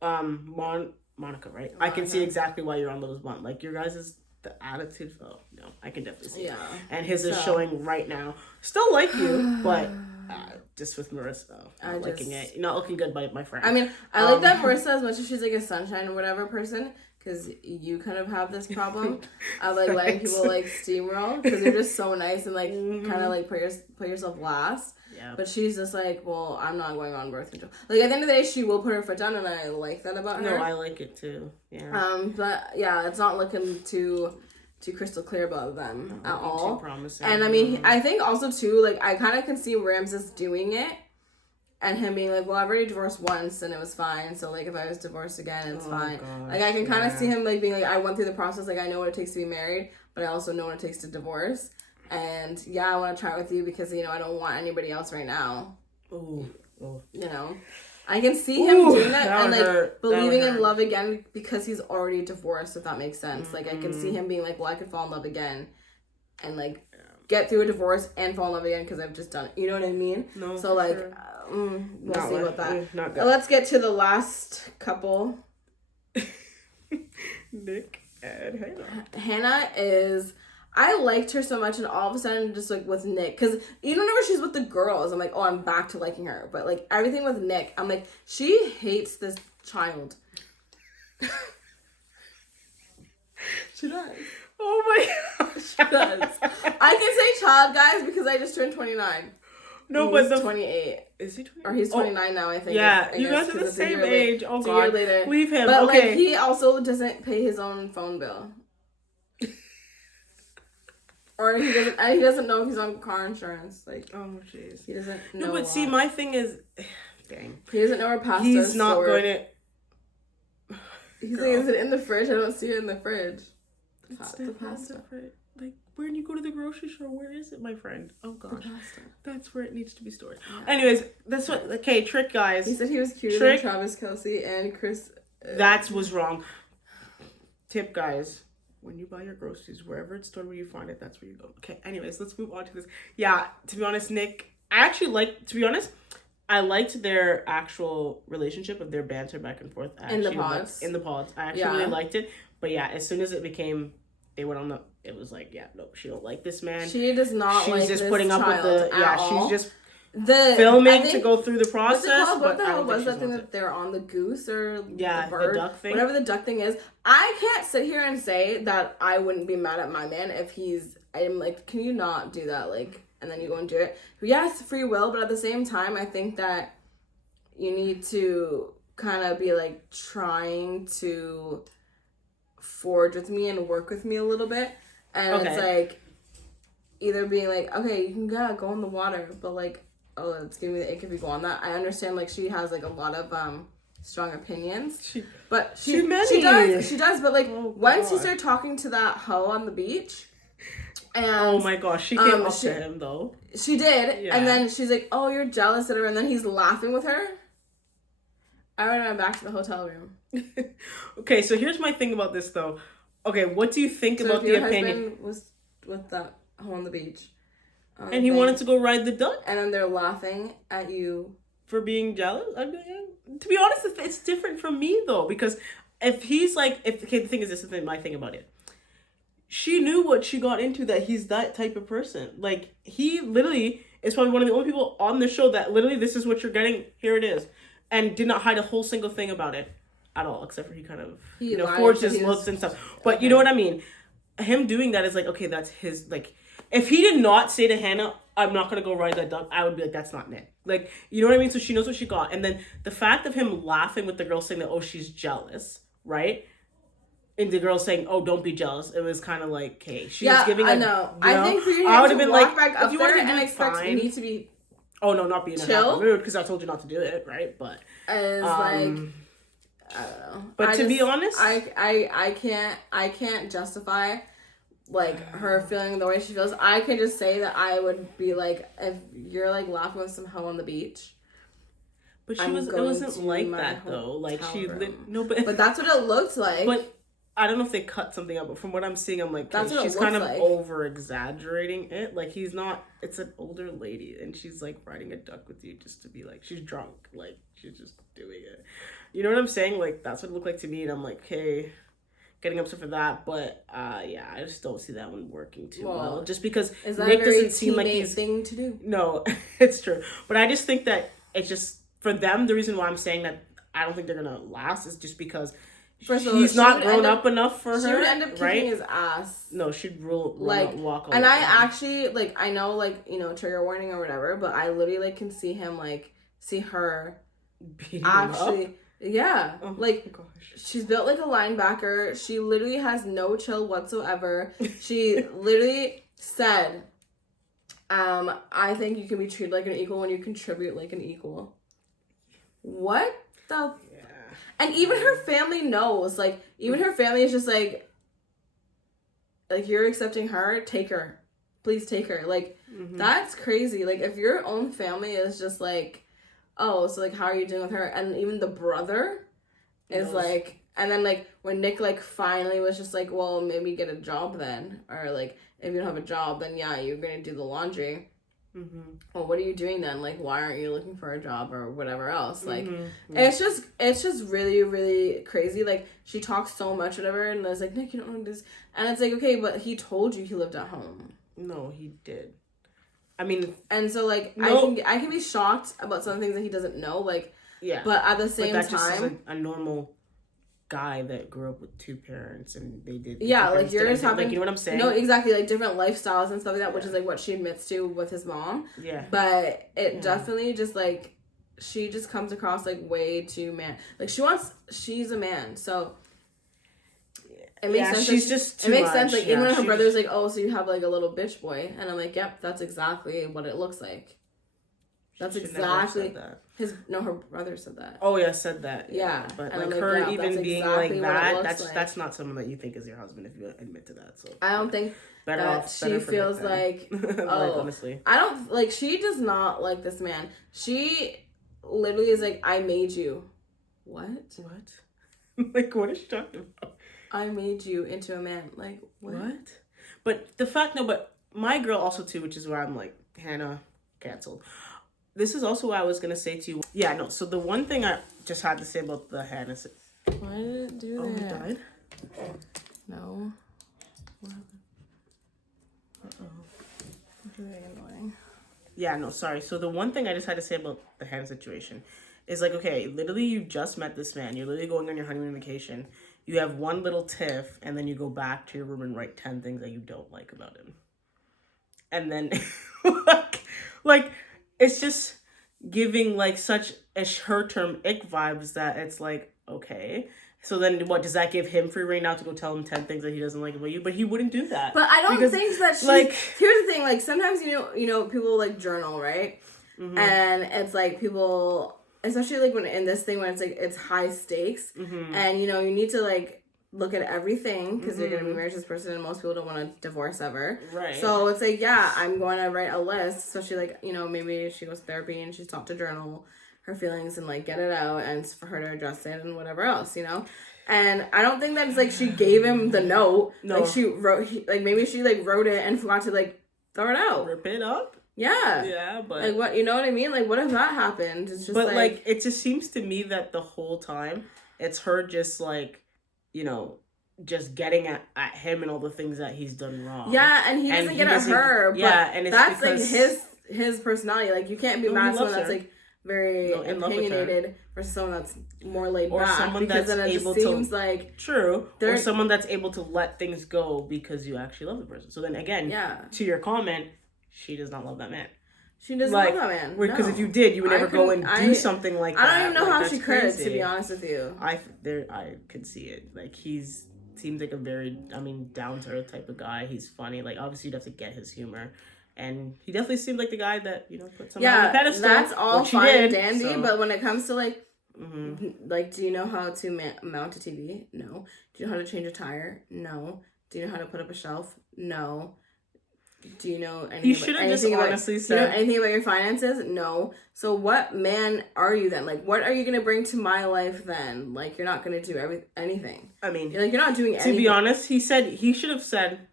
Monica, right? I can see exactly why you're on Love is Blind. Like, your guys' the attitude, no, I can definitely see it. And his is showing right now. Still like you, but just with Marissa, not liking it. Not looking good by my friend. I mean, I like that Marissa as much as she's like a sunshine or whatever person, because you kind of have this problem of like letting people like steamroll because you're just so nice and like kind of like put yourself last. Yeah. But she's just like, well, I'm not going on birth control. Like at the end of the day, she will put her foot down, and I like that about her. No, I like it too. Yeah. But yeah, it's not looking too too crystal clear about them at all. Too promising. And I mean, I think also too, like, I kind of can see Ramses doing it and him being like, well, I've already divorced once and it was fine, so like if I was divorced again, it's fine. Gosh, like I can kind of see him like being like, I went through the process, like I know what it takes to be married, but I also know what it takes to divorce. And yeah, I want to try it with you because, you know, I don't want anybody else right now. Ooh. You know, I can see him doing that and like believing in love again because he's already divorced, if that makes sense. Mm-hmm. Like I can see him being like, well, I could fall in love again and like get through a divorce and fall in love again because I've just done it. You know what I mean? No. So like, we'll see about that. Not good. Let's get to the last couple. Nick and Hannah. Hannah is... I liked her so much, and all of a sudden, just like with Nick, because even whenever she's with the girls, I'm like, oh, I'm back to liking her. But like everything with Nick, I'm like, she hates this child. She does. Oh my gosh. She does. I can say child, guys, because I just turned 29. No, but he's 28. Is he 28? Or he's 29 now, I think. Yeah, you guys are the same age. Oh, God. Leave him. But okay. like, he also doesn't pay his own phone bill. Or he doesn't know if he's on car insurance. Like, oh jeez, he doesn't know. No, but see, my thing is, dang, he doesn't know where pasta. He's not stored. going to. He's like, is it in the fridge? I don't see it in the fridge. The pasta. Like, when you go to the grocery store, where is it, my friend? Oh gosh, that's where it needs to be stored. Yeah. Anyways, that's what. Okay, trick, guys. He said he was cuter than Travis Kelce and Chris. That was wrong. Tip, guys. When you buy your groceries, wherever it's stored, where you find it, that's where you go. Okay, anyways, let's move on to this. Yeah, to be honest, Nick, I liked their actual relationship of their banter back and forth. In the pods. I actually really liked it. But yeah, as soon as it became, it was like, yeah, no, she don't like this man. She does not like this child. She's just putting up with the, she's just filming to go through the process. What the hell was that thing that they're on, the goose or the bird? The duck thing. Whatever the duck thing is. I can't sit here and say that I wouldn't be mad at my man if I'm like, can you not do that? Like, and then you go and do it. Yes, free will, but at the same time, I think that you need to kind of be like trying to forge with me and work with me a little bit. And it's like either being like, okay, you can go in the water, but like, oh, it's giving me the ick if you go on that. I understand, like, she has, like, a lot of strong opinions. She does, but, like, once he started talking to that hoe on the beach, and... Oh, my gosh, she came up to him, though. She did, and then she's like, oh, you're jealous at her, and then he's laughing with her. I went back to the hotel room. Okay, so here's my thing about this, though. Okay, what do you think about the opinion? Your husband was with that hoe on the beach. And he wanted to go ride the duck. And then they're laughing at you. For being jealous? To be honest, it's different from me, though. Because if he's like... the thing is, this is my thing about it. She knew what she got into, that he's that type of person. Like, he literally is probably one of the only people on the show that literally, this is what you're getting, here it is. And did not hide a whole single thing about it at all. Except for he kind of, forged his looks and stuff. But you know what I mean? Him doing that is like, okay, that's his, like... If he did not say to Hannah, I'm not going to go ride that duck, I would be like, that's not Nick. Like, you know what I mean? So she knows what she got. And then the fact of him laughing with the girl saying that, oh, she's jealous, right? And the girl saying, oh, don't be jealous. It was kind of like, hey, she's giving I know. I think for you to walk like, back up there and expect me to be oh, no, not be in a happy mood because I told you not to do it, right? But as like, I don't know. But to be honest, I can't justify like her feeling the way she feels. I can just say that I would be like, if you're like laughing with some hoe on the beach. But it wasn't like that though. Like but that's what it looked like. But I don't know if they cut something out, but from what I'm seeing, I'm like, she's kind of over exaggerating it. Like it's an older lady and she's like riding a duck with you just to be like, she's drunk. Like she's just doing it. You know what I'm saying? Like that's what it looked like to me. And I'm like, hey, getting upset for that. But yeah, I just don't see that one working too well. Just because Nick doesn't seem like he's thing to do. No, it's true. But I just think that it's just for them. The reason why I'm saying that I don't think they're gonna last is just because he's not grown up enough for her. She would end up kicking his ass. No, she'd walk away. And I actually like, I know like, you know, trigger warning or whatever, but I literally like can see him like see her beating him up. Yeah. Oh like, my gosh. She's built like a linebacker. She literally has no chill whatsoever. She literally said, I think you can be treated like an equal when you contribute like an equal. What the... Yeah. And even her family knows. Like, even her family is just like, you're accepting her, take her. Please take her. Like, that's crazy. Like, if your own family is just like, oh, so, like, how are you doing with her? And even the brother is like... And then, like, when Nick, like, finally was just like, well, maybe get a job then. Or, like, if you don't have a job, then, yeah, you're going to do the laundry. Well, what are you doing then? Like, why aren't you looking for a job or whatever else? Like, it's just really, really crazy. Like, she talks so much, whatever, and I was like, Nick, you don't know this. And it's like, okay, but he told you he lived at home. No, he did. I mean... And so, like, no, I can be shocked about some things that he doesn't know, like... Yeah. But at the same time... Just isn't a normal... guy that grew up with two parents and they did like you're just having, like, you know what I'm saying? No, exactly, like different lifestyles and stuff like that, which is like what she admits to with his mom. Yeah. But it definitely just like she just comes across like way too man. Like she's a man, so it makes sense. She's just too much. It makes sense. Like even when her brother's like, oh, so you have like a little bitch boy, and I'm like, yep, that's exactly what it looks like. That's exactly that. Her brother said that. Oh yeah, said that. Yeah, but like her even being exactly like that, that's not someone that you think is your husband if you admit to that. So I don't think she feels like like honestly. I don't like she does not like this man. She literally is like, I made you. What? Like what is she talking about? I made you into a man. Like what? But the fact but my girl also too, which is where I'm like, Hannah canceled. This is also what I was going to say to you. Yeah, no. So the one thing I just had to say about the Hannah... Why did it do that? Oh, he died? No. What happened? Very annoying. Yeah, no, sorry. So the one thing I just had to say about the Hannah situation is like, okay, literally you just met this man. You're literally going on your honeymoon vacation. You have one little tiff, and then you go back to your room and write 10 things that you don't like about him. And then, like... It's just giving, like, such a her term ick vibes that it's like, okay. So then what, does that give him free reign now to go tell him 10 things that he doesn't like about you? But he wouldn't do that. But I don't think that she... Like, here's the thing, like, sometimes, you know, people, like, journal, right? And it's, like, people... Especially, like, when in this thing, when it's, like, it's high stakes. And, you know, you need to, like... look at everything because you're going to be married to this person and most people don't want to divorce ever. Right. So it's like, yeah, I'm going to write a list, especially like, you know, maybe she goes to therapy and she's taught to journal her feelings and like get it out and for her to address it and whatever else, you know? And I don't think that it's like she gave him the note. No. Like she wrote, maybe she like wrote it and forgot to like throw it out. Rip it up? Yeah. Yeah, but... Like what, you know what I mean? Like what if that happened? It's just but like it just seems to me that the whole time it's her just like, you know, just getting at him and all the things that he's done wrong. Yeah, and he doesn't get at her. Yeah, and it's that's like his personality. Like you can't be mad at someone that's like very opinionated versus someone that's more laid back. Or someone that's able to like true. Or someone that's able to let things go because you actually love the person. So then again, to your comment, she does not love that man. She doesn't love that man. Because if you did, you would never go and do something like that. I don't even know how she could, to be honest with you. I could see it. Like seems like a very, down to earth type of guy. He's funny. Like obviously you'd have to get his humor. And he definitely seemed like the guy that, you know, put someone on the pedestal. That's all fine and dandy, so. But when it comes to like, like, do you know how to mount a TV? No. Do you know how to change a tire? No. Do you know how to put up a shelf? No. Do you know anything? He should have just honestly said. Do you know anything about your finances? No. So what man are you then? Like, what are you gonna bring to my life then? Like, you're not gonna do anything. You're not doing anything. To be honest, he should have said,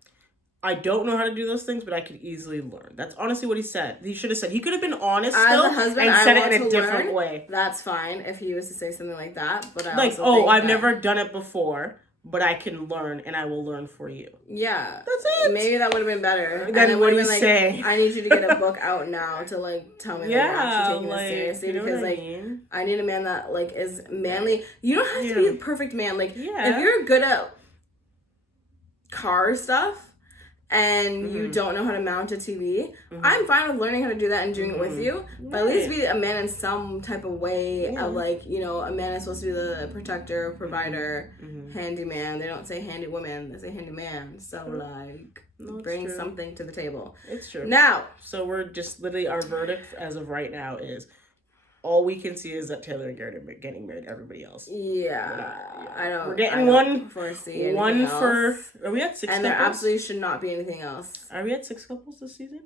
I don't know how to do those things, but I could easily learn. That's honestly what he said. He should have said. He could have been honest still and said it in a different way. That's fine if he was to say something like that. But I've never done it before. But I can learn, and I will learn for you. Yeah. That's it. Maybe that would have been better. Then what do you say? I need you to get a book out now to, like, tell me that you're actually taking this seriously. You know because, I need a man that, like, is manly. You don't have to be a perfect man. Like, if you're good at car stuff, and you don't know how to mount a TV, I'm fine with learning how to do that and doing it with you. But at least be a man in some type of way of like, you know, a man is supposed to be the protector, provider, handyman. They don't say handy woman, they say handyman. So like, bring something to the table. It's true. Now, so we're just literally, our verdict as of right now is all we can see is that Taylor and Garrett are getting married. Everybody else, we're getting one foresee one else. For. Are we at 6 and couples? there absolutely should not be anything else. Are we at 6 couples this season?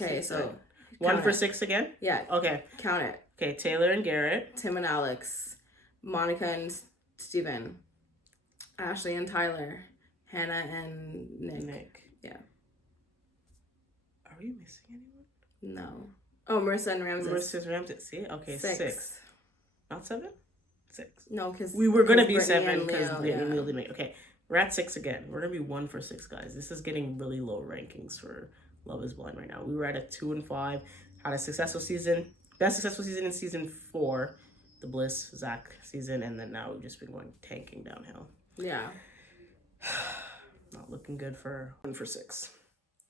Okay, so 1 for 6 again. Yeah. Okay. Count it. Okay, Taylor and Garrett, Tim and Alex, Monica and Steven, Ashley and Tyler, Hannah and Nick. Yeah. Are we missing anyone? No. Oh, Marissa and Ramses. Marissa's Ramses. See? Okay, 6. Not 7? 6. No, because we were going to be Brittany 7 because and Leo Leo, didn't make. Okay, we're at 6 again. We're going to be 1 for 6, guys. This is getting really low rankings for Love is Blind right now. We were at a 2 and 5, had a successful season, best successful season in season 4, the Bliss Zach season, and then now we've just been going tanking downhill. Yeah. Not looking good for 1 for 6.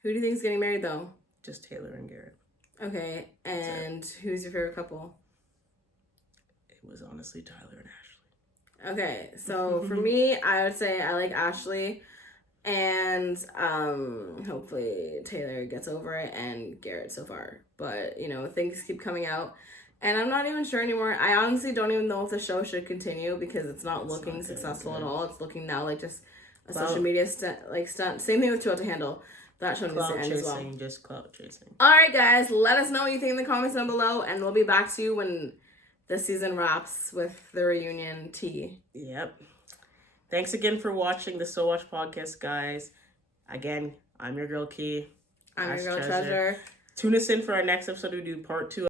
Who do you think is getting married though? Just Taylor and Garrett. Okay, and who's your favorite couple? It was honestly Tyler and Ashley. Okay, so for me, I would say I like Ashley, and hopefully Taylor gets over it and Garrett so far. But you know, things keep coming out, and I'm not even sure anymore. I honestly don't even know if the show should continue because it's not looking successful at all. It's looking now like just a social media stunt. Same thing with Too Hot to Handle. That show needs to end as well. Just clout chasing. All right, guys, let us know what you think in the comments down below, and we'll be back to you when the season wraps with the reunion tea. Yep. Thanks again for watching the SoWatchPodcast, guys. Again, I'm your girl Key. I'm your girl Treasure. Tune us in for our next episode. We do part 2.